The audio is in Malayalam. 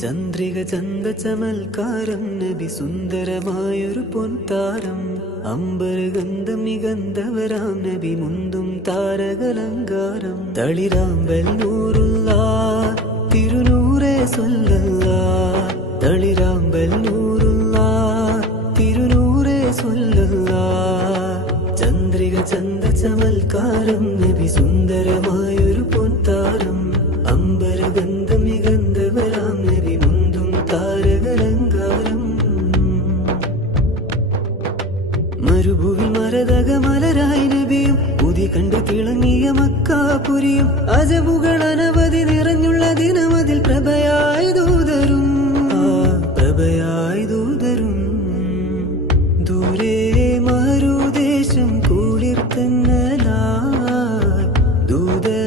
ചന്ദ്രിക ചന്ദ ചമൽക്കാരം നബി സുന്ദരമായൊരു പൊൻതാരം. അമ്പരഗന്ധം നികന്ധവരാം നബി മുന്തും താരകലങ്കാരം. തളിരാമ്പല്ലൂറുള്ള തിരുനൂറെ സ്വല്ലല്ല. തളിരാമ്പല്ലൂറുള്ള തിരുനൂറേ സ്വല്ലല്ല. ചന്ദ്രിക ചന്ദ ചമൽക്കാരം നബി സുന്ദരമായൊരു മരുഭുവിൽ മരതക മലരായി നബിയും പുതി കണ്ട് തിളങ്ങിയ മക്കാപുരിയും അജബുകൾ അനവധി നിറഞ്ഞുള്ള ദിനമതിൽ പ്രഭയായ ദൂതരും. പ്രഭയായ ദൂതരും. ദൂരേ മരുദേശം കൂളിർ ദൂതരും